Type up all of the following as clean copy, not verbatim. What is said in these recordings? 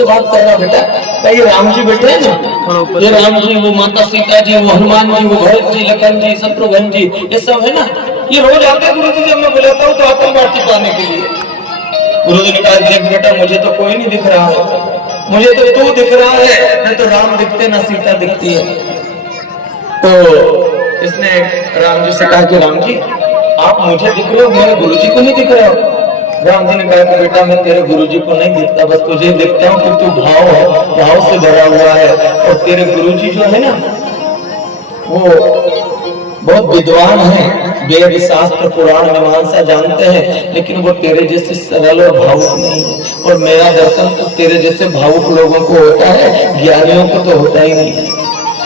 से बात कर रहा बेटा? ये राम जी बेटे हैं ना, ये राम जी, वो माता सीता जी, वो हनुमान जी, वो भरत जी, लखन जी, शत्रुघ्न जी, ये सब है ना। ये रोज आते हैं गुरु जी, जब मैं बुलाता हूँ तो आते हैं बाटी पाने के लिए। गुरु जी ने कहा देख बेटा मुझे तो कोई नहीं दिख रहा है, मुझे तो तू दिख रहा है, न तो राम दिखते ना सीता दिखती है। तो इसने राम जी से कहा कि राम जी आप मुझे दिख रहे हो, मेरे गुरु जी को नहीं दिख रहे हो। राम जी ने कहा कि बेटा मैं तेरे गुरु जी को नहीं दिखता, बस तुझे दिखता हूँ कि तू भाव है, भाव से भरा हुआ है। और तेरे गुरु जी जो है ना वो बहुत विद्वान है, वेद शास्त्र पुराण मीमांसा जानते हैं, लेकिन वो तेरे जैसे सरल और भावुक नहीं है। और मेरा दर्शन तो तेरे जैसे भावुक लोगों को होता है, ज्ञानियों को तो होता ही नहीं है।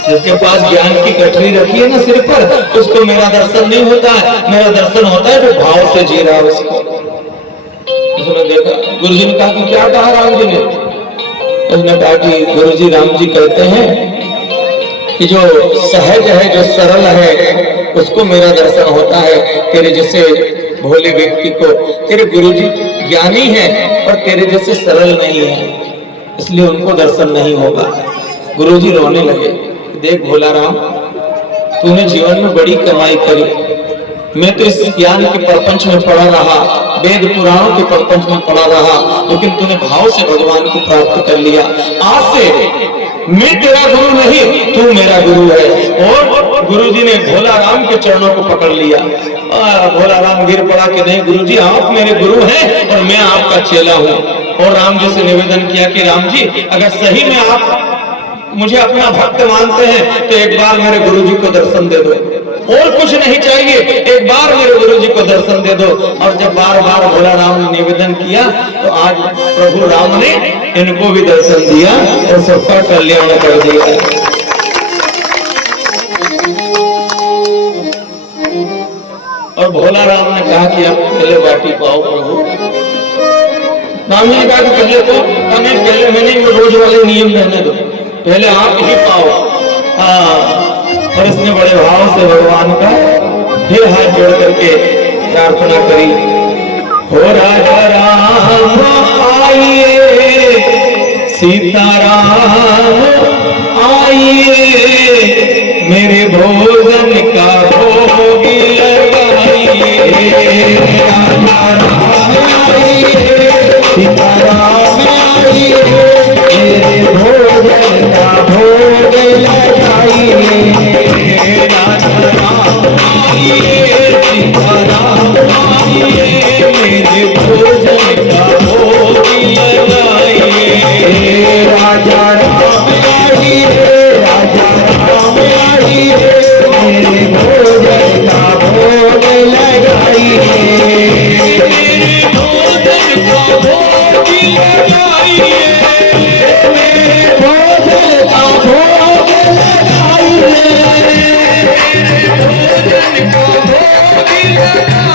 जिसके पास ज्ञान की गठरी रखी है ना सिर पर, उसको मेरा दर्शन नहीं होता है। मेरा दर्शन होता है जो भाव से जी रहा है उसको। उसने देखा, गुरु जी ने कहा कि क्या कहा राम जी ने? उसने कहा कि गुरु जी राम जी कहते हैं कि जो सहज है, जो सरल है, उसको मेरा दर्शन होता है। तेरे जैसे भोले व्यक्ति को, तेरे गुरुजी ज्ञानी है और तेरे जैसे सरल नहीं है, इसलिए उनको दर्शन नहीं होगा। गुरुजी रोने लगे, देख भोला राम, तूने जीवन में बड़ी कमाई करी, मैं तो इस ज्ञान के प्रपंच में पड़ा रहा, वेद पुराणों के प्रपंच में पड़ा रहा, लेकिन तूने भाव से भगवान को प्राप्त कर लिया। आज से मैं तेरा गुरु नहीं, तू मेरा गुरु है। और गुरुजी ने भोला राम के चरणों को पकड़ लिया। भोला राम गिर पड़ा कि नहीं गुरुजी आप मेरे गुरु हैं और मैं आपका चेला हूँ। और राम जी से निवेदन किया कि राम जी अगर सही में आप मुझे अपना भक्त मानते हैं तो एक बार मेरे गुरुजी को दर्शन दे दो, और कुछ नहीं चाहिए, एक बार मेरे गुरुजी को दर्शन दे दो। और जब बार बार भोला राम ने निवेदन किया तो आज प्रभु राम ने इनको भी दर्शन दिया और सबका कल्याण कर दिया। और भोला राम ने कहा कि आप पहले बाटी पाओ प्रभु। राम जी ने कहा कि पहले तो पहले मैंने रोज वाले नियम रहने दो, पहले आप ही पाओ। और इसने बड़े भाव से भगवान का फिर हाथ जोड़ करके प्रार्थना करी, हो राजा राम आइए, सीताराम आइए, मेरे भोजन का भोग लगाइए। राजा राम आइए, सीताराम आइए, मेरे भोजन का भोग लगाइए। राजा राम आइए, सीताराम आइए, मेरे भोजन का भोग लगाइए। राजा राम आइए, राजा राम आइए, मेरे भोजन का भोग लगाइए। मेरे भोजन का भोग लगाइए, मेरे भोजन का भोग लगाइए, मेरे भोजन का भोग लगाइए,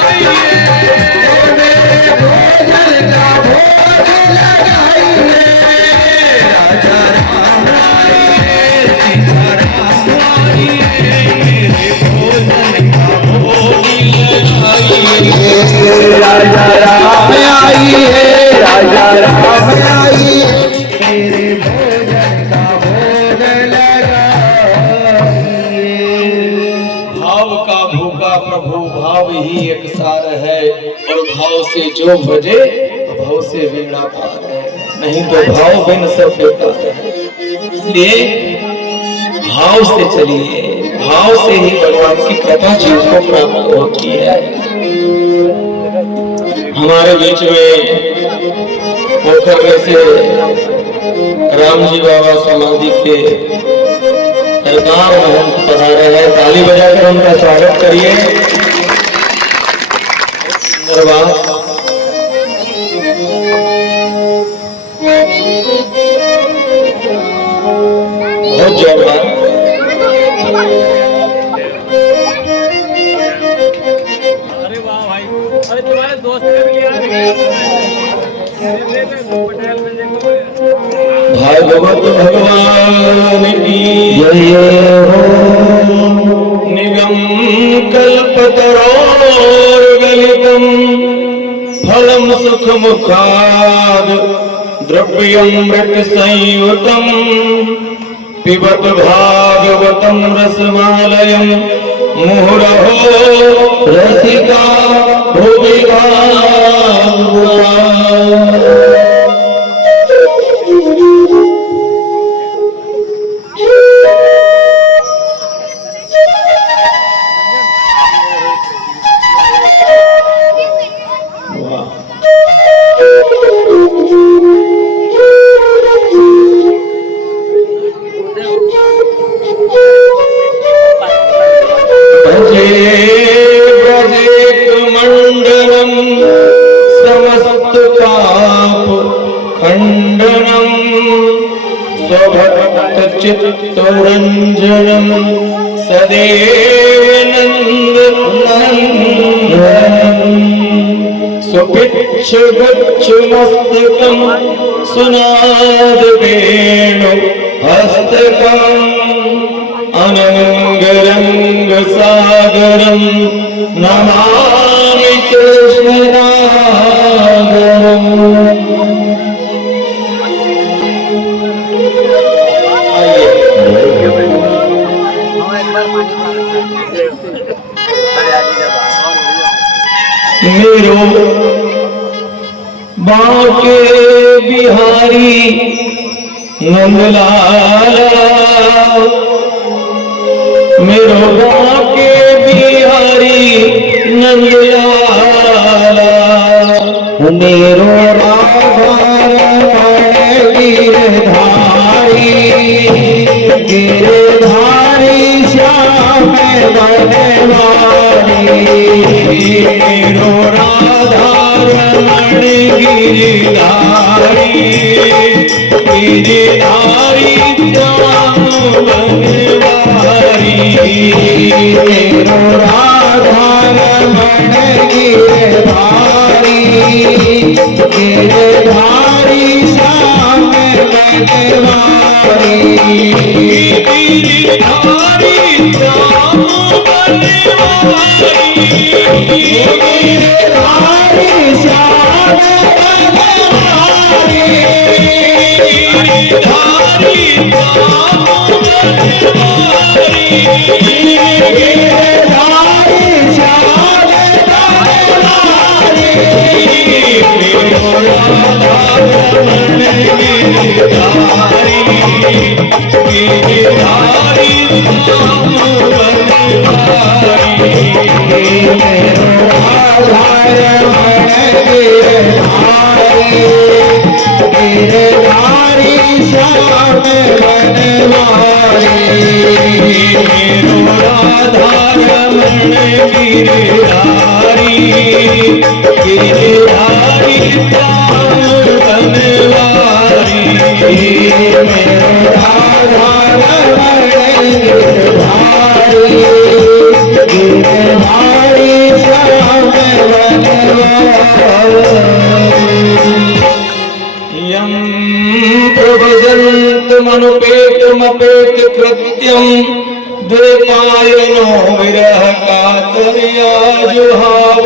मेरे भोजन का भोग लगाइए। राजा राम आइए, सीताराम आइए, मेरे भोजन का भोग लगाइए। राजा राम आइए, राजा राम आइए, मेरे भोजन का भोग लगाइए। भाव का भूखा प्रभु भाव ही एक सार है, और भाव से जो भजे भाव से वीणा पार है, नहीं तो भाव बिन सब बेकार है। इसलिए भाव से चलिए, भाव से ही भगवान की कृपा जीव को प्राप्त होती है। हमारे बीच में पोखर में से राम जी बाबा समाधि के सरकार महंत पधारे हैं, ताली बजाकर उनका स्वागत करिए। बहुत जोरदार। अरे वाह भाई, अरे तुम्हारे दोस्त ने भी लिया भागवत भगवान की जय हो। निगम कल्पतरोर्गलितम फलम सुख मुखाद द्रव्यमृत संयुतम पिबत भागवतम रसमालयम मुहुरहो रसिका भुविगा चित्तरंजनम सदैव नंदनंदनम सुपिच्छ गच्छ मस्तकम सुनाद वेणु हस्तकम अनंग रंग सागरम नमामि कृष्णनागरम। मेरो बांके बिहारी नंदलाला, मेरो बांके बिहारी नंदलाला, मेरो राधा गिरधारी गिरधारी श्याम बनवारी, मेरो राधा रमण गिरधारी गिरधारी श्याम बनवारी, मेरो राधा रमण गिरधारी गिरधारी श्याम बनवारी, गिरधारी श्याम बनवारी, गिरधारी श्याम बनवारी, गिरधारी श्याम बनवारी, गिरधारी श्याम बनवारी, मेरो राधा रमण गिरधारी गिरधारी श्याम बनवारी, मेरो राधा रमण गिरधारी गिरधारी श्याम बनवारी, मेरो राधा रमण गिरधारी गिरधारी श्याम बनवारी, मेरो राधा रमण गिरधारी गिरधारी श्याम बनवारी। यं प्रभजन्तमनुपेतमपेत कृत्यं द्वैपायनो विरह कातर्या जुहाव,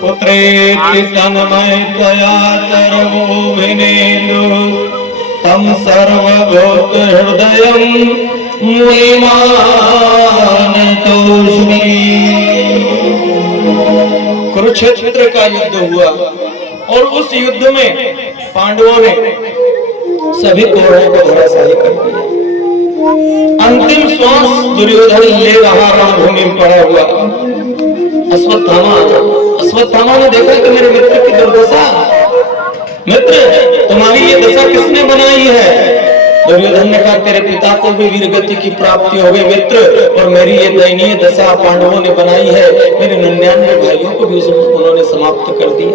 पुत्रेति तन्मयतया तरवोभिनेन्दु तं सर्वभूत हृदयं मुनिमानतोऽस्मि। कुरुक्षेत्र का युद्ध हुआ और उस युद्ध में पांडवों ने सभी कौरवों को धराशायी कर दिया। अंतिम श्वास दुर्योधन ले रहा रणभूमि में पड़ा हुआ। अश्वत्थामा ने देखा कि मेरे मित्र की दुर्दशा, मित्र तुम्हारी ये दशा किसने बनाई है? दुर्योधन ने कहा तेरे पिता को भी वीरगति की प्राप्ति हो गई मित्र, और मेरी ये दयनीय दशा पांडवों ने बनाई है। मेरे 99 भाइयों को भी उन्होंने समाप्त कर दिया।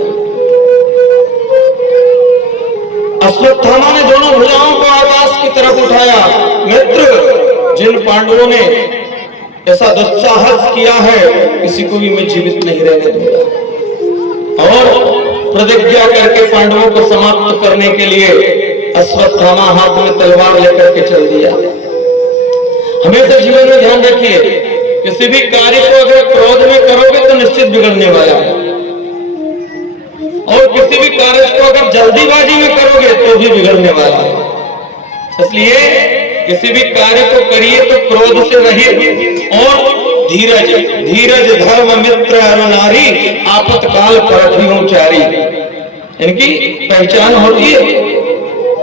अश्वत्थामा ने दोनों भुजाओं को आकाश की तरफ उठाया। मित्र, जिन पांडवों ने ऐसा दुस्साहस किया है, किसी को भी मैं जीवित नहीं रहने दूंगा। और प्रतिज्ञा करके पांडवों को समाप्त करने के लिए अश्वत्थामा हाथ में तलवार लेकर के चल दिया। हमेशा जीवन में ध्यान रखिए, किसी भी कार्य को अगर क्रोध में करोगे तो निश्चित बिगड़ने वाला है। और किसी भी कार्य को अगर जल्दीबाजी में करोगे तो भी बिगड़ने वाला है। इसलिए किसी भी कार्य को करिए तो क्रोध से रहिए और धीरज धीरज धर्म मित्र अरुणारी आपतकाल परखी उचारी। इनकी पहचान होती है,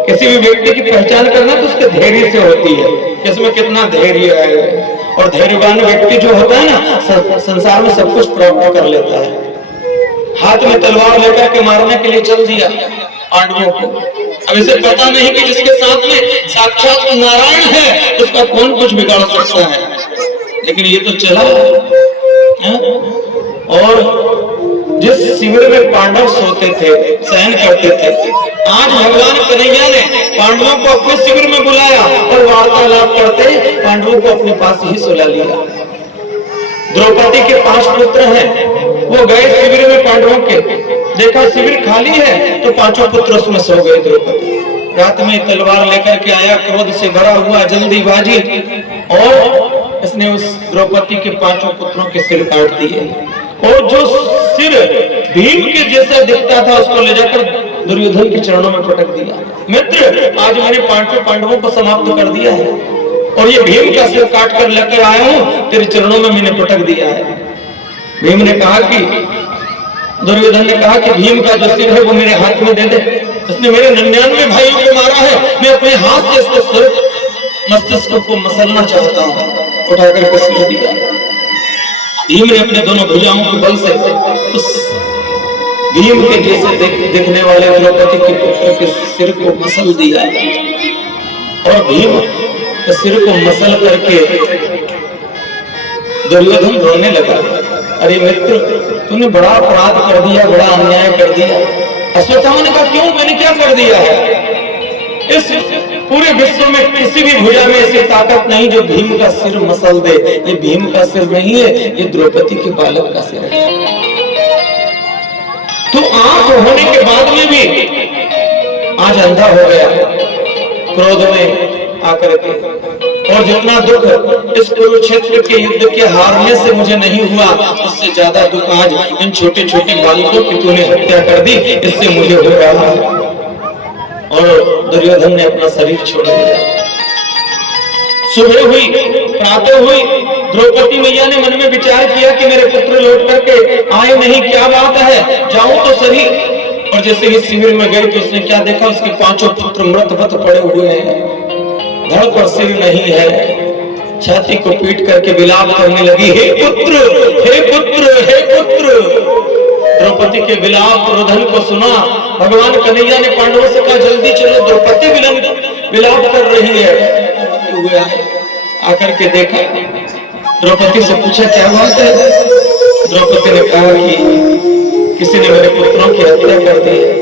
किसी भी व्यक्ति की पहचान करना तो उसके धैर्य से होती है, इसमें कितना धैर्य है। और धैर्यवान व्यक्ति जो होता है ना, संसार में सब कुछ प्राप्त कर लेता है। हाथ में तलवार लेकर के मारने के लिए चल दिया पांडवों को। अब इसे पता नहीं कि जिसके साथ में साक्षात नारायण है उसका कौन कुछ बिगाड़ सकता है, लेकिन ये तो चला है। और जिस शिविर में पांडव सोते थे, शयन करते थे, आज भगवान कन्हैया ने पांडवों को अपने शिविर में बुलाया और वार्तालाप करते पांडवों को अपने पास ही सुला लिया। द्रौपदी के 5 पुत्र हैं, वो गए शिविर में पांडवों के, देखा शिविर खाली है तो 5 पुत्र उसमें सो गए। द्रौपदी रात में तलवार लेकर के आया, क्रोध से भरा हुआ, जल्दीबाजी, और इसने उस द्रौपदी के 5 पुत्रों के सिर काट दिए। और जो सिर भीम के जैसा दिखता था उसको ले जाकर दुर्योधन के चरणों में पटक दिया। मित्र, आज मैंने 5 पांडवों को समाप्त कर दिया है और ये भीम का सिर काट कर लेकर आया हूं, तेरे चरणों में मैंने पटक दिया है। भीम ने कहा कि दुर्योधन ने कहा कि भीम का जो सिर है वो मेरे हाथ में दे दे, उसने मेरे 99 भाइयों को मारा है, मैं अपने हाथ से इसके सिर मस्तिष्क को मसलना चाहता हूं। उठाकर के सिर दिया। भीम ने अपने दोनों भुजाओं के बल से उस भीम के जैसे दिखने वाले द्रौपदी के पुत्र के सिर को मसल दिया और भीम के सिर को मसल करके दुर्योधन रोने लगा। अरे मित्र, तूने बड़ा अपराध कर दिया, बड़ा अन्याय कर दिया। अश्वत्थामा ने कहा, क्यों, मैंने क्या कर दिया है? इस पूरे विश्व में किसी भी भुजा में ऐसी ताकत नहीं जो भीम का सिर मसल दे। ये भीम का सिर नहीं है, ये द्रौपदी के बालक का सिर है। तो आंख होने के बाद में भी आज अंधा हो गया क्रोध में आकर के। और जितना दुख इस कुरुक्षेत्र के युद्ध के हारने से मुझे नहीं हुआ, उससे ज्यादा दुख आज इन छोटे छोटे बालकों की तूने हत्या कर दी, इससे मुझे हो रहा है। और दुर्योधन ने अपना शरीर छोड़ दिया। सुबह हुई, प्रातः हुई, द्रौपदी मैया ने मन में विचार किया कि मेरे पुत्र लौट करके आए नहीं, क्या बात है, जाऊं तो सही। और जैसे ही शिविर में गई तो उसने क्या देखा, उसके 5 पुत्र मृतवत पड़े हुए हैं, धड़ पर सिर नहीं है, छाती को पीट करके विलाप करने लगी, हे पुत्र, हे पुत्र, हे पुत्र। द्रौपदी के विलाप रोदन को सुना भगवान कन्हैया ने पांडवों से कहा, जल्दी चलो, द्रौपदी विलाप कर रही है। आकर के देखा, द्रौपदी से पूछा, क्या बात है? द्रौपदी ने कहा कि किसी ने मेरे पुत्रों की हत्या कर दी है।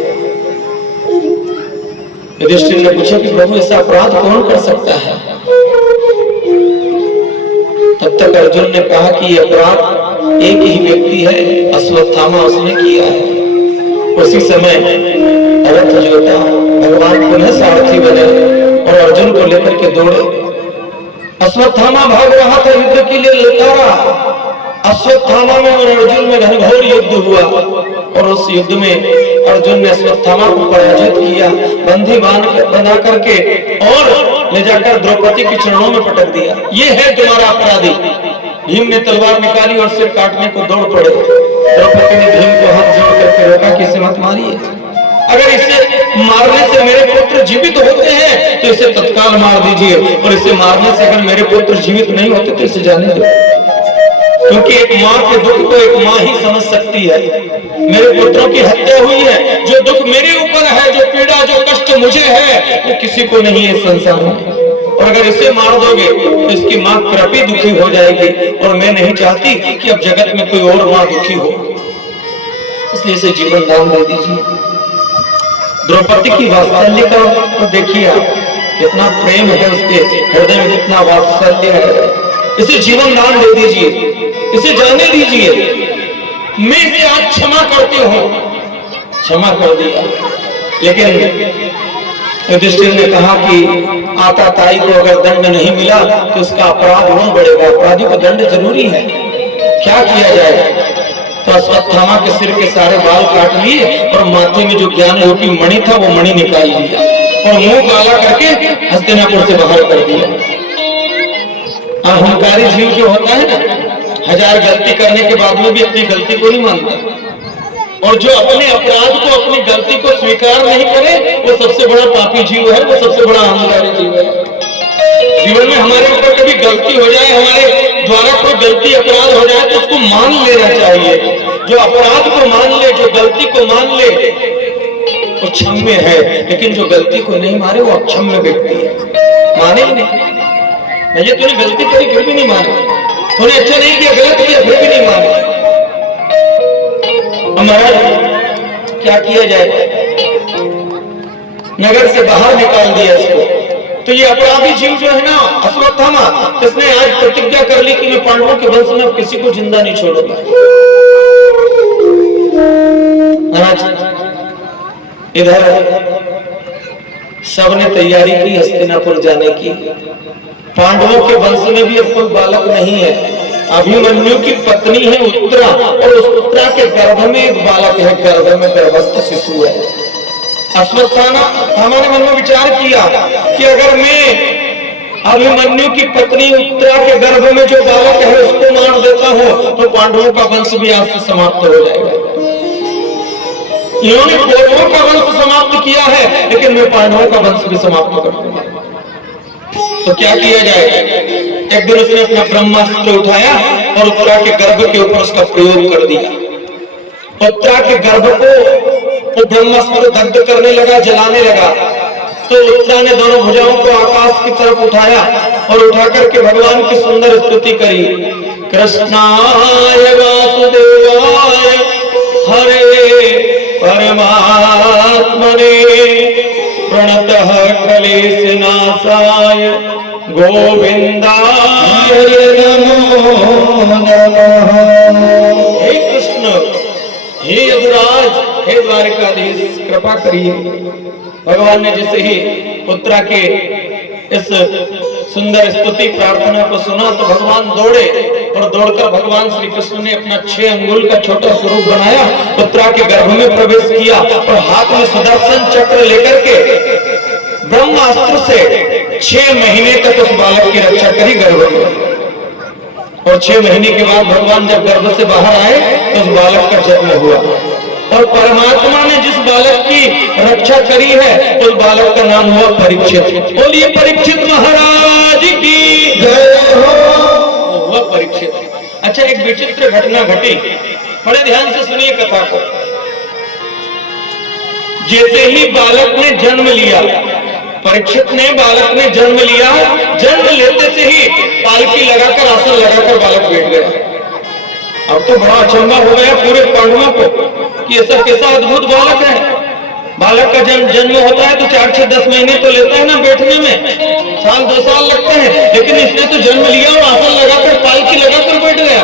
युधिष्ठिर ने पूछा कि प्रभु, ऐसा अपराध कौन कर सकता है? तब तक अर्जुन ने कहा कि यह अपराध एक ही व्यक्ति है, अश्वत्थामा, उसने किया है। उसी समय रथ जोता भगवान पुनः सारथी बने और अर्जुन को लेकर के दौड़े। अश्वत्थामा भाग रहा था, युद्ध के लिए ललकारा। अश्वत्थामा में और अर्जुन में घनघोर युद्ध हुआ और उस युद्ध में अर्जुन ने अश्वत्थामा को पराजित किया, बंदी बना करके और ले जाकर द्रौपदी के चरणों में पटक दिया। ये है तुम्हारा अपराधी। भीम ने तलवार निकाली और सिर काटने को दौड़ पड़े। द्रौपदी ने भीम को हाथ जोड़ करके रोका कि इसे मत मारिए, अगर इसे मारने से मेरे पुत्र जीवित होते हैं तो इसे तत्काल मार दीजिए, और इसे मारने से अगर मेरे पुत्र जीवित नहीं होते तो इसे जाने दो, क्योंकि एक माँ के दुख को एक माँ ही समझ सकती है। मेरे पुत्रों की हत्या हुई है, जो दुख मेरे ऊपर है, जो पीड़ा, जो कष्ट मुझे है, वो किसी को नहीं है संसार में। और अगर इसे मार दोगे तो इसकी माँ कृपी दुखी हो जाएगी, और मैं नहीं चाहती कि अब जगत में कोई और माँ दुखी हो, इसलिए इसे जीवन दान दे दीजिए। द्रौपदी की वात्सल्य का तो देखिए आप, कितना प्रेम है उसके हृदय में, कितना वात्सल्य है। इसे जीवन दान दे दीजिए, इसे जाने दीजिए, मैं इसे आज क्षमा करती हूं। क्षमा कर दिया, लेकिन युधिष्ठिर ने कहा कि आता ताई को अगर दंड नहीं मिला तो उसका अपराध और बढ़ेगा। अपराधी को दंड जरूरी है, क्या किया जाए? तो अश्वत्थामा के सिर के सारे बाल काट लिए और माथे में जो ज्ञान रूपी मणि था वो मणि निकाल लिया और मुंह काला करके हस्तिनापुर से बाहर कर दिया। अहंकारी जीव जो होता है ना, 1000 गलती करने के बाद में भी अपनी गलती को नहीं मानता, और जो अपने अपराध को, अपनी गलती को स्वीकार नहीं करे, वो सबसे बड़ा पापी जीव है, वो सबसे बड़ा अहंकारी जीव है। जीवन में हमारे ऊपर कभी गलती हो जाए, हमारे द्वारा कोई गलती अपराध हो जाए, तो उसको मान लेना चाहिए। जो अपराध को मान ले, जो गलती को मान ले, वो क्षम्य है, लेकिन जो गलती को नहीं मारे वो अक्षम्य व्यक्ति है, माने ही नहीं। भैया तूने गलती करी फिर भी नहीं माने, तूने अच्छा नहीं किया, गलत किया फिर भी नहीं माने। महाराज क्या किया जाए, नगर से बाहर निकाल दिया इसको। तो ये अपराधी जीव जो है ना अश्वत्थामा, इसने आज प्रतिज्ञा कर ली कि मैं पांडवों के वंश में अब किसी को जिंदा नहीं छोड़ूंगा। महाराज इधर सबने तैयारी की हस्तिनापुर जाने की। पांडवों के वंश में भी अब कोई बालक नहीं है। अभिमन्यु की पत्नी है उत्तरा, और उस उत्तरा के गर्भ में एक बालक है, गर्भ में गर्भस्थ शिशु है। अश्वत्थामा हमारे मन में विचार किया कि अगर मैं अभिमन्यु की पत्नी उत्तरा के गर्भ में जो बालक है उसको मार देता हूं तो पांडवों का वंश भी आज से समाप्त हो जाएगा। इन्होंने कौरवों का वंश समाप्त किया है, लेकिन मैं पांडवों का वंश भी समाप्त कर दूंगा। तो क्या किया जाए? एक दिन उसने अपना ब्रह्मास्त्र उठाया और उत्तरा के गर्भ के ऊपर उसका प्रयोग कर दिया। उत्तरा के गर्भ को वो ब्रह्मास्त्र दग्ध करने लगा, जलाने लगा। तो उत्तरा ने दोनों भुजाओं को आकाश की तरफ उठाया और उठा करके भगवान की सुंदर स्तुति करी। कृष्णाय वासुदेवाय हरे परमात्मने प्रणतः क्लेशनाशाय गोविंदाय नमो नमः। हे कृष्ण, हे यदुराज, हे द्वारकाधीश, कृपा करिए। भगवान ने जैसे ही उत्तरा के इस सुंदर स्तुति प्रार्थना को सुना तो भगवान दौड़े और दौड़कर भगवान श्री कृष्ण ने अपना 6 अंगुल का छोटा स्वरूप बनाया, उत्तरा के गर्भ में प्रवेश किया और हाथ में सुदर्शन चक्र लेकर के ब्रह्मास्त्र से 6 महीने तक उस बालक की रक्षा करी गर्भ में। और 6 महीने के बाद भगवान जब गर्भ से बाहर आए तो उस बालक का जन्म हुआ। और परमात्मा ने जिस बालक की रक्षा करी है उस बालक का नाम हुआ परीक्षित। बोलिए परीक्षित महाराज की जय हो। हुआ परीक्षित। अच्छा, एक विचित्र घटना घटी, बड़े ध्यान से सुनिए कथा को। जैसे ही बालक ने जन्म लिया, परीक्षित ने बालक ने जन्म लिया, जन्म लेते से ही पालकी लगाकर, आसन लगाकर बालक बैठ गया। अब तो बड़ा अचंभा हो गया पूरे पांडवों को कि ऐसा कैसा अद्भुत बालक है। बालक का जन्म होता है तो 4, 6, 10 महीने तो लेता है ना बैठने में, साल 2 साल लगते हैं, लेकिन इसने तो जन्म लिया और आसन लगाकर, पालकी लगाकर बैठ गया।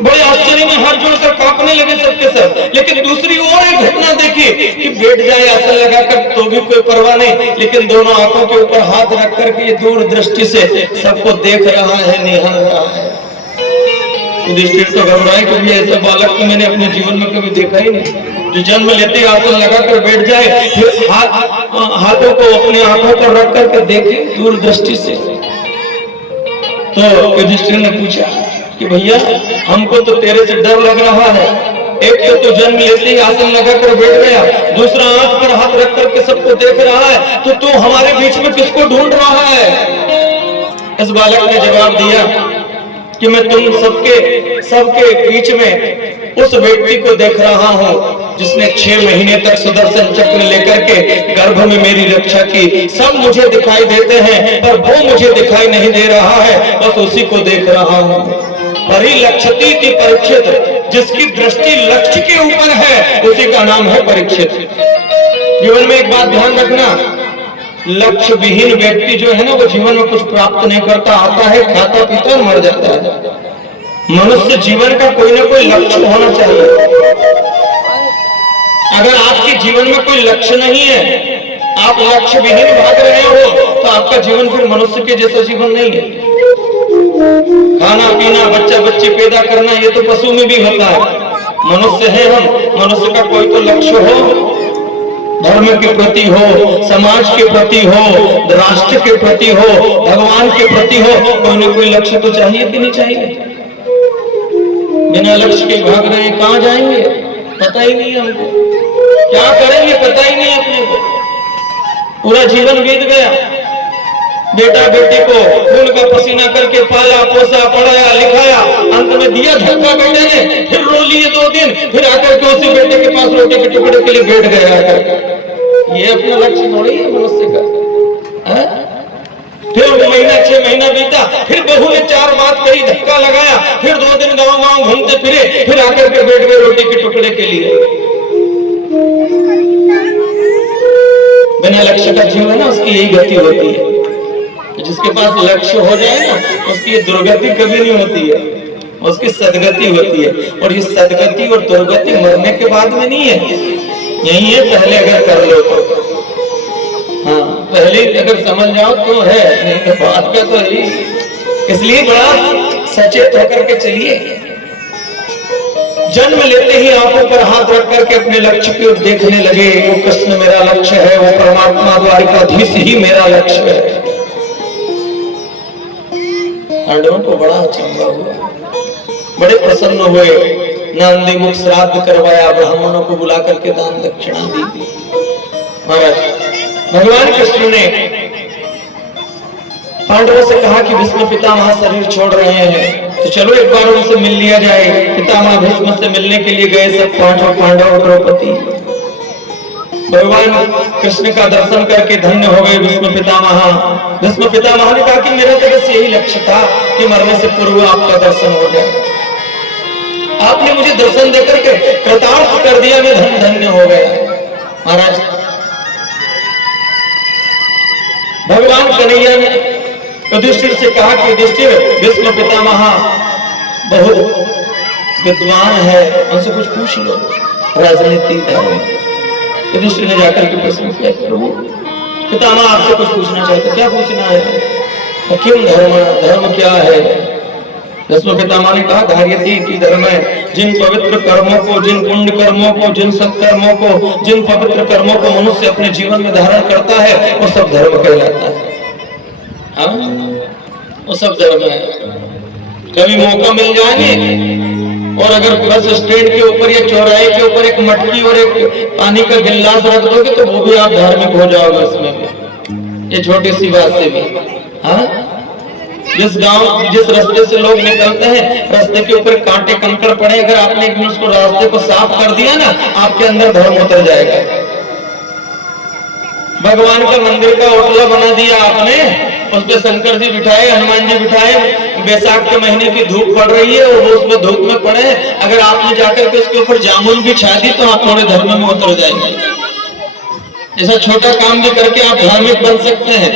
बड़े आश्चर्य में हाथ जोड़कर कांपने लगे सबके सब। लेकिन दूसरी ओर एक घटना देखी कि बैठ जाए आसन लगाकर तो भी कोई परवाह नहीं, लेकिन दोनों आंखों के ऊपर हाथ रख करके दूर दृष्टि से सबको देख रहा है, निहार रहा है। युधिष्ठिर तो घबराए, कभी ऐसा बालक तो मैंने अपने जीवन में कभी देखा ही नहीं, जो जन्म लेते आसन लगाकर बैठ जाए, फिर हाथों को अपने आंखों पर रख करके देखे दूर दृष्टि से। तो युधिष्ठिर ने पूछा कि भैया हमको तो तेरे से डर लग रहा है। एक तो तू जन्म लेते ही आसन लगाकर बैठ गया, दूसरा आंख पर हाथ रख करके सबको देख रहा है, तो तू हमारे बीच में किसको ढूंढ रहा है? इस बालक ने जवाब दिया कि मैं तुम सबके बीच में उस व्यक्ति को देख रहा हूँ जिसने 6 महीने तक सुदर्शन चक्र लेकर के गर्भ में मेरी रक्षा की। सब मुझे दिखाई देते हैं पर वो मुझे दिखाई नहीं दे रहा है, बस उसी को देख रहा हूँ। परिलक्षति थी परीक्षित, जिसकी दृष्टि लक्ष्य के ऊपर है उसी का नाम है परीक्षित। जीवन में एक बात ध्यान रखना, लक्ष्य विहीन व्यक्ति जो है ना वो जीवन में कुछ प्राप्त नहीं करता, आता है, खाता पीता और मर जाता है। मनुष्य जीवन का कोई ना कोई लक्ष्य होना चाहिए। अगर आपके जीवन में कोई लक्ष्य नहीं है, आप लक्ष्य विहीन भाग रहे हो, तो आपका जीवन फिर मनुष्य के जैसा जीवन नहीं है। खाना पीना, बच्चा बच्ची पैदा करना, ये तो पशु में भी होता है। मनुष्य है हम, मनुष्य का कोई तो लक्ष्य हो, धर्म के प्रति हो, समाज के प्रति हो, राष्ट्र के प्रति हो, भगवान के प्रति हो, कोई न कोई लक्ष्य तो चाहिए कि नहीं चाहिए। बिना लक्ष्य के भाग रहे हैं, कहां जाएंगे पता ही नहीं हमको, क्या करेंगे पता ही नहीं अपने को। पूरा जीवन बीत गया, बेटा बेटी को खून का पसीना करके पाला पोसा पढ़ाया लिखाया, अंत में दिया धक्का बेटे ने, फिर रो लिए 2 दिन, फिर आकर के उसी बेटे के पास रोटी के टुकड़े के लिए बैठ गया आकर। ये अपना लक्ष्य थोड़ी है मनुष्य का, है? फिर महीना 6 महीना बीता, फिर बहू ने 4 बात कही, धक्का लगाया, फिर 2 दिन गांव गांव घूमते फिरे, फिर आकर के बैठ गए रोटी के टुकड़े के लिए। बिना लक्ष्य का जीवन है ना, उसकी यही गति होती है। जिसके पास लक्ष्य हो जाए ना, उसकी दुर्गति कभी नहीं होती है, उसकी सदगति होती है। और ये सदगति और दुर्गति मरने के बाद में नहीं है, यही है पहले अगर कर लो तो। हाँ, पहले अगर समझ जाओ तो है, नहीं तो बात का तो ही। इसलिए बड़ा सचेत होकर के चलिए। जन्म लेते ही आंखों पर हाथ रख करके अपने लक्ष्य की ओर देखने लगे, वो कृष्ण मेरा लक्ष्य है, वो परमात्मा द्वारिकाधीश ही मेरा लक्ष्य है। पांडवों को बड़ा अचंभा हुआ, बड़े प्रसन्न हुए। नांदी मुख श्राद्ध करवाया, ब्राह्मणों को बुला करके दान दक्षिणा दी। महाराज भगवान कृष्ण ने पांडवों से कहा कि भीष्म पितामह शरीर छोड़ रहे हैं, तो चलो एक बार उनसे मिल लिया जाए। पितामह भीष्म से मिलने के लिए गए सब पांडव द्रौपदी। भगवान कृष्ण का दर्शन करके धन्य हो गए भीष्म पितामह। भीष्म पितामह ने कहा कि मेरा तो बस यही लक्ष्य था कि मरने से पूर्व आपका दर्शन हो जाए। आपने मुझे दर्शन देकर के कृतार्थ कर दिया, मैं धन्य हो गया। महाराज भगवान कन्हैया ने युधिष्ठिर से कहा कि युधिष्ठिर, भीष्म पितामह बहुत विद्वान है, उनसे कुछ पूछ लो राजनीति धर्म। युधिष्ठिर ने जाकर के प्रश्न किया, प्रभु पितामह आपसे कुछ पूछना चाहते, क्या पूछना है? क्यों धर्म क्या है? भीष्म पितामह ने कहा, धार्यति की धर्म है, जिन पवित्र कर्मों को, जिन पुण्य कर्मों को, जिन सत्कर्मों को, जिन पवित्र कर्मों को मनुष्य अपने जीवन में धारण करता है, वो सब धर्म कहलाता है। हाँ, वो सब धर्म है। कभी मौका मिल जाएंगे और अगर बस स्टैंड के ऊपर या चौराहे के ऊपर एक मटकी और एक पानी का गिलास रख दोगे तो वो भी आप धार्मिक हो जाओगे उसमें, ये छोटी सी बात से भी। हाँ, जिस रास्ते से लोग निकलते हैं, रास्ते के ऊपर कांटे कंकड़ पड़े, अगर आपने एक दिन उसको रास्ते को साफ कर दिया ना, आपके अंदर धर्म उतर जाएगा। भगवान का मंदिर का ओटला बना दिया आपने, उस पे शंकर जी बिठाए, हनुमान जी बिठाए, बैसाख के महीने की धूप पड़ रही है और वो उसमें धूप में पड़े, अगर आपने जाकर के उसके ऊपर जामुन भी छा दी तो आप थोड़े धर्म में उतर जाएंगे। ऐसा छोटा काम भी करके आप धार्मिक बन सकते हैं,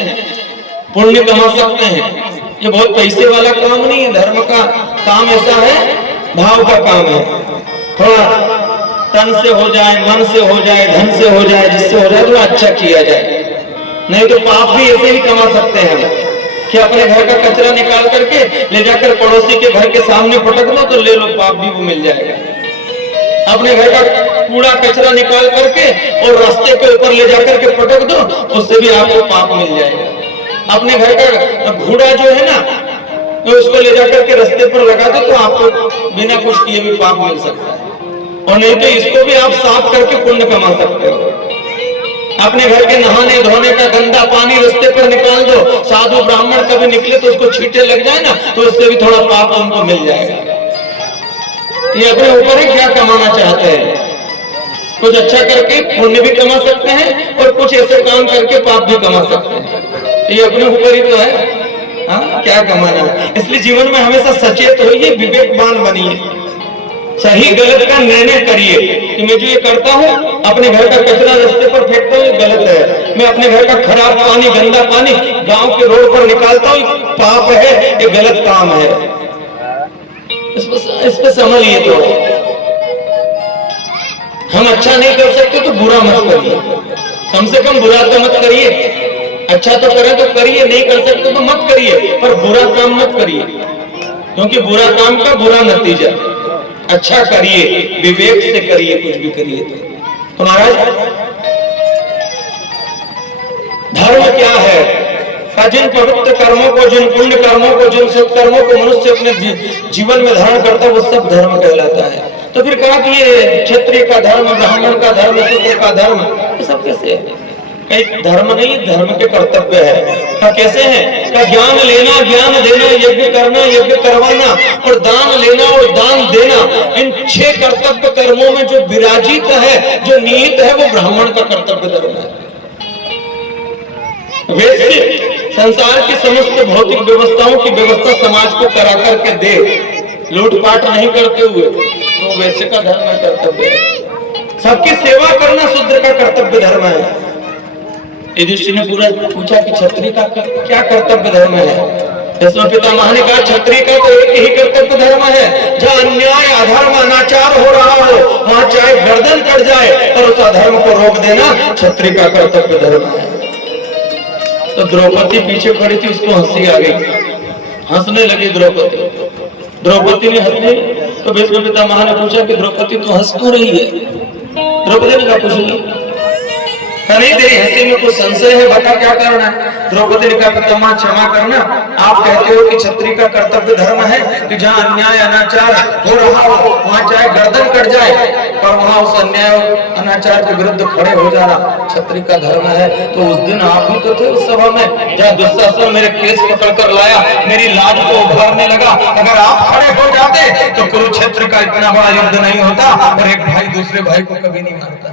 पुण्य कमा सकते हैं। ये बहुत पैसे वाला काम नहीं है, धर्म का काम ऐसा है, भाव का काम है। थोड़ा तन से हो जाए, मन से हो जाए, धन से हो जाए, जिससे हो जाए तो अच्छा किया जाए। नहीं तो पाप भी ऐसे ही कमा सकते हैं कि अपने घर का कचरा निकाल करके ले जाकर पड़ोसी के घर के सामने पटक दो तो ले लो, पाप भी वो मिल जाएगा। अपने घर का कूड़ा कचरा निकाल करके और रास्ते के ऊपर ले जाकर के पटक दो, उससे भी आपको पाप मिल जाएगा। अपने घर का घूड़ा जो है ना, तो उसको ले जाकर के रास्ते पर लगा दो तो आपको बिना कुछ किए भी पाप मिल सकता है। और नहीं तो इसको भी आप साफ करके पुण्य कमा सकते हो। अपने घर के नहाने धोने का गंदा पानी रास्ते पर निकाल दो, साधु ब्राह्मण कभी निकले तो उसको छींटे लग जाए ना, तो उससे भी थोड़ा पाप उनको मिल जाएगा। ये अपने ऊपर ही क्या कमाना चाहते हैं, कुछ अच्छा करके पुण्य भी कमा सकते हैं और कुछ ऐसे काम करके पाप भी कमा सकते हैं। ये अपने ऊपर ही तो है। हाँ, क्या कमाना है। इसलिए जीवन में हमेशा सचेत होइए, विवेकवान बनिए, सही गलत का निर्णय करिए कि मैं जो ये करता हूँ, अपने घर का कचरा रास्ते पर फेंकता हूँ, ये गलत है। मैं अपने घर का खराब पानी, गंदा पानी गांव के रोड पर निकालता हूँ, पाप है, ये गलत काम है। इस पे संभलिए। तो हम अच्छा नहीं कर सकते तो बुरा मत करिए, कम से कम बुरा तो मत करिए। अच्छा तो करें तो करिए, नहीं कर सकते तो मत करिए, पर बुरा काम मत करिए, क्योंकि बुरा काम का बुरा नतीजा। अच्छा करिए, विवेक से करिए, कुछ भी करिए। तो महाराज धर्म क्या है? जिन पवित्र कर्मों को, जिन पुण्य कर्मों को, जिन सत्कर्मों को मनुष्य अपने जीवन में धारण करता है, वो सब धर्म कहलाता है। तो फिर कहा कि ये क्षत्रिय का धर्म, ब्राह्मण का धर्म, शूद्र का धर्म, ये सब कैसे है? कहीं धर्म नहीं, धर्म के कर्तव्य है। क्या कैसे है? क्या ज्ञान लेना, ज्ञान देना, यज्ञ करना, यज्ञ करवाना, और दान लेना और दान देना, इन 6 कर्तव्य कर्मों में जो विराजित है, जो निहित है, वो ब्राह्मण का कर्तव्य धर्म है। वैसे संसार की समस्त भौतिक व्यवस्थाओं की व्यवस्था समाज को करा करके दे, लूटपाट नहीं करते हुए, तो वैसे का धर्म कर्तव्य है। सबकी सेवा करना शूद्र का कर्तव्य धर्म है। युधिष्ठिर ने पूरा पूछा कि क्षत्रिय का क्या कर्तव्य धर्म है? इसमें पितामह ने कहा क्षत्रिय का तो एक ही कर्तव्य धर्म है, जहाँ अन्याय, अधर्म, अनाचार हो रहा हो, वहां चाहे गर्दन कट जाए, और उस अधर्म को रोक देना क्षत्रिय का कर्तव्य धर्म है। तो द्रौपदी पीछे खड़ी थी, उसको हंसी आ गई, हंसने लगी द्रौपदी ने हंसने। तो भीष्म पितामह ने पूछा कि द्रौपदी तू हंस क्यों रही है? द्रौपदी ने कहा कुछ नहीं, तेरी हंसी में कुछ संशय है, बता क्या कारण है? द्रौपदी ने कहा पितामह क्षमा करना, आप कहते हो कि क्षत्रिय का कर्तव्य धर्म है कि जहाँ अन्याय अनाचार हो रहा हो, वहाँ चाहे गर्दन कट जाए, और वहाँ उस अन्याय अनाचार के विरुद्ध खड़े हो जाना क्षत्रिय का धर्म है। तो उस दिन आप ही तो थे उस सभा में जहाँ दुशासन मेरे केस पकड़ कर लाया, मेरी लाज को उभारने लगा। अगर आप खड़े हो जाते तो कुरुक्षेत्र का इतना बड़ा युद्ध नहीं होता, और एक भाई दूसरे भाई को कभी नहीं मारता।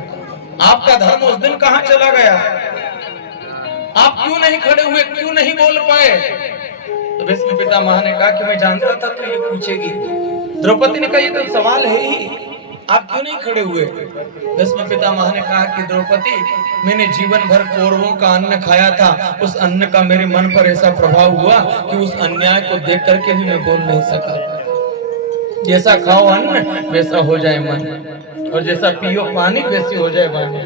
आपका धर्म उस दिन कहां चला गया? आप क्यों नहीं खड़े हुए, क्यों नहीं बोल पाए? तो भीष्म पितामह ने कहा कि मैं जानता था कि ये पूछेगी। द्रौपदी ने कहा ये तो सवाल है ही, आप क्यों नहीं खड़े हुए? भीष्म पितामह ने कहा कि द्रौपदी, मैंने जीवन भर कौरवों का अन्न खाया था, उस अन्न का मेरे मन पर ऐसा प्रभाव हुआ कि उस अन्याय को देख करके भी मैं बोल नहीं सका। जैसा खाओ अन्न वैसा हो जाए मन, और जैसा पियो पानी वैसी हो जाए वाणी।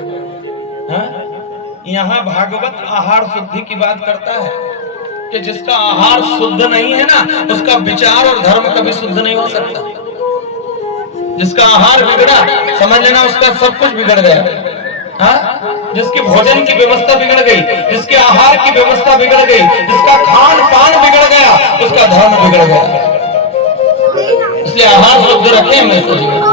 यहाँ भागवत आहार शुद्धि की बात करता है कि जिसका आहार शुद्ध नहीं है ना, उसका विचार और धर्म कभी शुद्ध नहीं हो सकता। जिसका आहार बिगड़ा, समझ लेना उसका सब कुछ बिगड़ गया। जिसकी भोजन की व्यवस्था बिगड़ गई, जिसके आहार की व्यवस्था बिगड़ गई, जिसका खान पान बिगड़ गया, उसका धर्म बिगड़ गया। इसलिए आहार शुद्ध रखें, हमेशा जीवन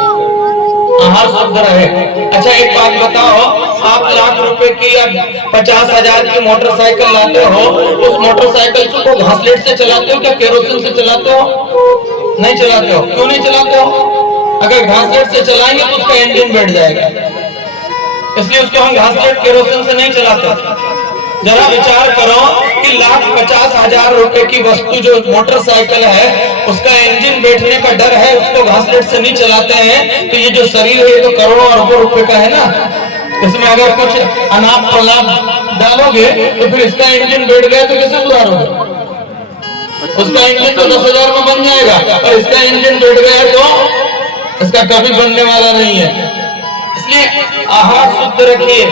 आहार शुद्ध रहे। अच्छा एक बात बताओ, आप लाख रुपए की या 50,000 की मोटरसाइकिल लाते हो, उस मोटरसाइकिल को घासलेट से चलाते हो क्या केरोसिन से चलाते हो? नहीं चलाते हो। क्यों नहीं चलाते हो? अगर घासलेट से चलाएंगे तो उसका इंजन बैठ जाएगा, इसलिए उसको हम घासलेट केरोसिन से नहीं चलाते। जरा विचार करो कि 1,50,000 रुपए की वस्तु जो मोटरसाइकिल है, उसका इंजन बैठने का डर है, उसको घासलेट से नहीं चलाते हैं। तो ये जो शरीर है ये तो करोड़ों अरबों रुपए का है ना, इसमें अगर कुछ अनाप प्रलाप डालोगे तो फिर इसका इंजन बैठ गया तो कैसे सुधारोगे? उसका इंजन तो 10,000 में बन जाएगा, और इसका इंजन बैठ गया तो इसका कभी बनने वाला नहीं है। इसलिए आहार शुद्ध रखिए,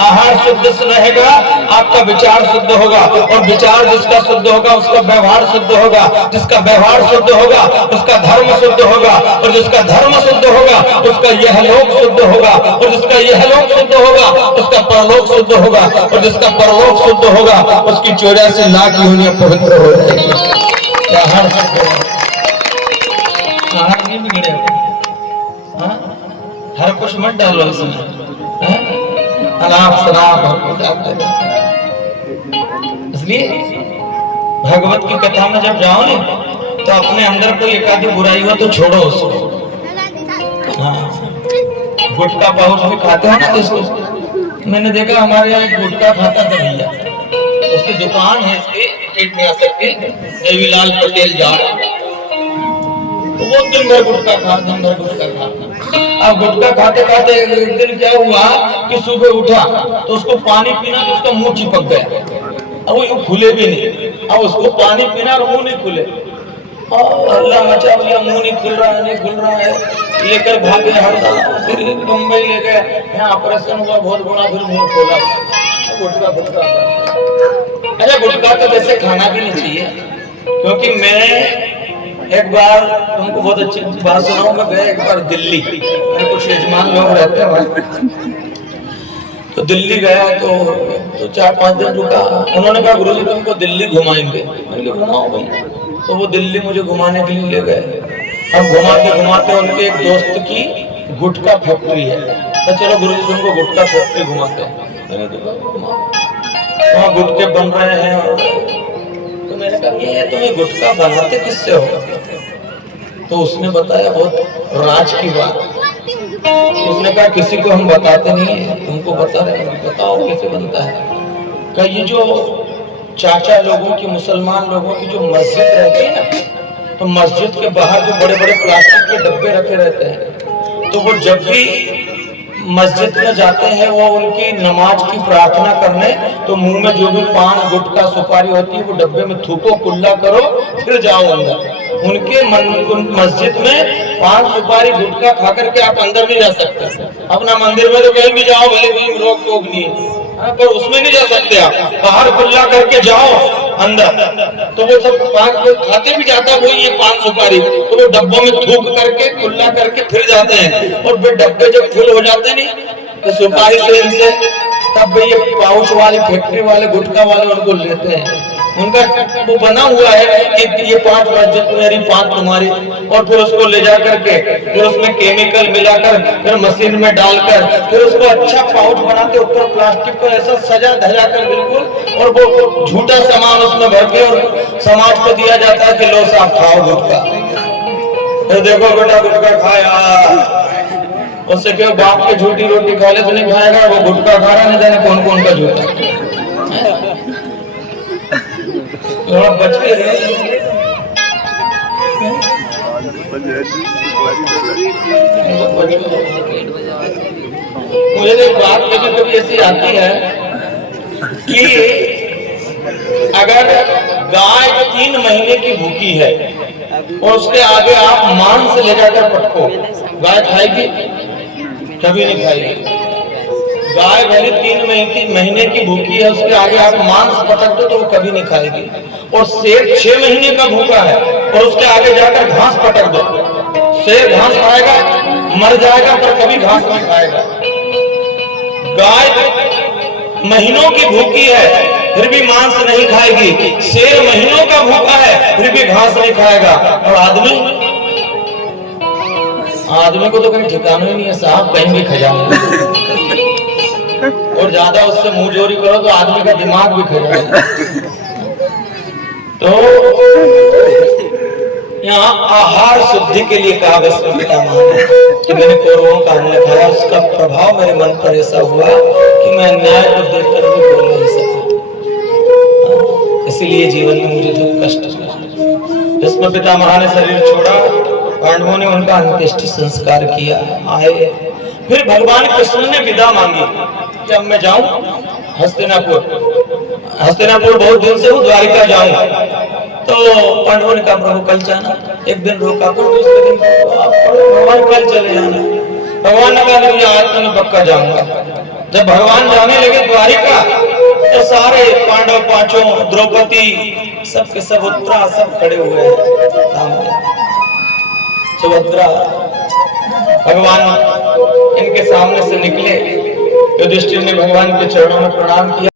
आहार शुद्ध से रहेगा, आपका विचार शुद्ध होगा, और विचार जिसका शुद्ध होगा उसका व्यवहार शुद्ध होगा, जिसका व्यवहार शुद्ध होगा उसका धर्म शुद्ध होगा, और जिसका धर्म शुद्ध होगा उसका यह लोक शुद्ध होगा, और जिसका यह लोक शुद्ध होगा उसका परलोक शुद्ध होगा, और जिसका परलोक शुद्ध होगा उसकी 84 लाख योनियां पवित्र हो जाएगी। आहार शुद्ध, आहार नहीं बिगड़े, हर कुछ मत डालो इसमें, अनाप शराब। इसलिए भगवत की कथा में जब जाओ ना, तो अपने अंदर कोई एकाधी बुराई हो तो छोड़ो उसको। गुटखा पाउच भी खाते हो ना, तो इसको मैंने देखा हमारे यहाँ गुटखा खाता था भैया, उसकी दुकान है इसकी कीटनाशक की, देवीलाल पटेल जा, तो वो दिन भर गुटखा खा, दिन भर गुटखा खा। अब गुटखा खाते खाते एक दिन क्या हुआ कि सुबह उठा तो उसको पानी पीना, तो उसका मुंह चिपक गया, अब वो खुले भी नहीं। अब उसको पानी पीना और मुंह नहीं खुले, अल्लाह मचा लिया, मुंह नहीं खुल रहा है, नहीं खुल रहा है, लेकर भागे हड़ताल, फिर बम्बई ले गए, यहाँ ऑपरेशन हुआ बहुत बड़ा, फिर मुंह खोला। गुटखा गुटखा। अच्छा गुटखा तो वैसे खाना भी नहीं चाहिए, क्योंकि मैं एक बार तुमको बहुत अच्छी बात सुनाऊं। मैं गया एक बार दिल्ली, मेरे कुछ यजमान लोग रहते हैं वहाँ, तो दिल्ली गया तो 4-5 दिन रुका। उन्होंने कहा गुरुजी तुमको दिल्ली घुमाएंगे। मैंने कहा घुमाओ भाई। तो वो दिल्ली मुझे घुमाने के लिए ले गए। अब घुमाते घुमाते उनके एक दोस्त की गुटखा फैक्ट्री है, तो चलो गुरुजी तुमको गुटखा फैक्ट्री घुमाते हैं। मैंने देखा वहाँ गुटखे बन रहे हैं, तो मैंने कहा ये तुम्हें गुटखा बनाते किससे हो? तो उसने बताया बहुत राज की बात। उसने कहा किसी को हम बताते नहीं है, तुमको बता रहे हैं, बताओ कैसे बनता है। कहा ये जो चाचा लोगों की, मुसलमान लोगों की जो मस्जिद रहती है ना, तो मस्जिद के बाहर जो बड़े बड़े प्लास्टिक के डब्बे रखे रहते हैं, तो वो जब भी मस्जिद में जाते हैं वो उनकी नमाज की प्रार्थना करने, तो मुंह में जो भी पान गुटखा सुपारी होती है वो डब्बे में थूको, कुल्ला करो, फिर जाओ अंदर। उनके मस्जिद में पान सुपारी गुटखा खा करके आप अंदर नहीं जा सकते। अपना मंदिर में तो कहीं भी जाओ, भले कहीं रोक टोक नहीं है, पर उसमें नहीं जा सकते आप। बाहर कुल्ला करके जाओ अंदर, तो वो सब पान खाते भी जाता है वही ये पान सुपारी, तो वो डब्बों में थूक करके कुल्ला करके फिर जाते हैं। और फिर डब्बे जब फुल हो जाते नहीं तो सुपारी से तब ये पाउच वाले फैक्ट्री वाले गुटखा वाले उनको लेते हैं। उनका वो बना हुआ है कि ये 5 मस्जिद मेरी 5 तुम्हारी, और फिर उसको ले जा करके फिर उसमें केमिकल मिलाकर फिर मशीन में डालकर फिर उसको अच्छा पाउच बनाते, ऊपर प्लास्टिक को ऐसा सजा धजा कर बिल्कुल, और वो झूठा सामान उसमें भर के और समाज को दिया जाता है कि लो साहब खाओ गुटखा। तो देखो बेटा गुटखा खाया, उससे क्यों बाप की झूठी रोटी खा ले तो नहीं खाएगा, वो गुटखा खा रहा, नहीं जाने कौन कौन का झूठा। थोड़ा बच के मुझे एक बात कभी कभी ऐसी आती है कि अगर गाय 3 महीने की भूखी है और उसके आगे आप मांस ले जाकर पटको, गाय खाएगी? कभी नहीं खाएगी। गाय भले 3 महीने की भूखी है, उसके आगे आप मांस पटक दो तो वो कभी नहीं खाएगी। और शेर 6 महीने का भूखा है और उसके आगे जाकर घास पटक दो, शेर घास खाएगा, मर जाएगा पर कभी घास नहीं खाएगा। गाय महीनों की भूखी है फिर भी मांस नहीं खाएगी, शेर महीनों का भूखा है फिर भी घास नहीं खाएगा। और आदमी को तो कहीं ठिकाना ही नहीं है साहब, कहीं भी खा जाओगे। और ज्यादा उससे मुंह जोरी करो तो आदमी का दिमाग भी खा जाएगा। तो यहाँ आहार शुद्धि के लिए कहा कि मैंने कौरवों का अन्न खाया, उसका प्रभाव मेरे मन पर ऐसा हुआ कि मैं अन्याय को देखकर भी बोल नहीं सका। इसीलिए जीवन में मुझे जो कष्ट हुआ। भीष्म पितामह ने शरीर छोड़ा, पांडवों ने उनका अंत्येष्टि संस्कार किया, आए। फिर भगवान कृष्ण ने विदा मांगी कि अब मैं जाऊं हस्तिनापुर बहुत दिन से हूँ, द्वारिका जाऊं। तो पांडवों ने कहा प्रभु कल जाना। एक दिन रोका, फिर दूसरे दिन भगवान कल चले जाना। भगवान ने कहा आज तो मैं पक्का जाऊंगा। जब भगवान जाने लगे द्वारिका तो सारे पांडव 5, द्रौपदी, सबके सब उत्तरा सब खड़े हुए हैं सामने। सुभद्रा भगवान इनके सामने से निकले, युधिष्ठिर ने भगवान के चरणों में प्रणाम किया।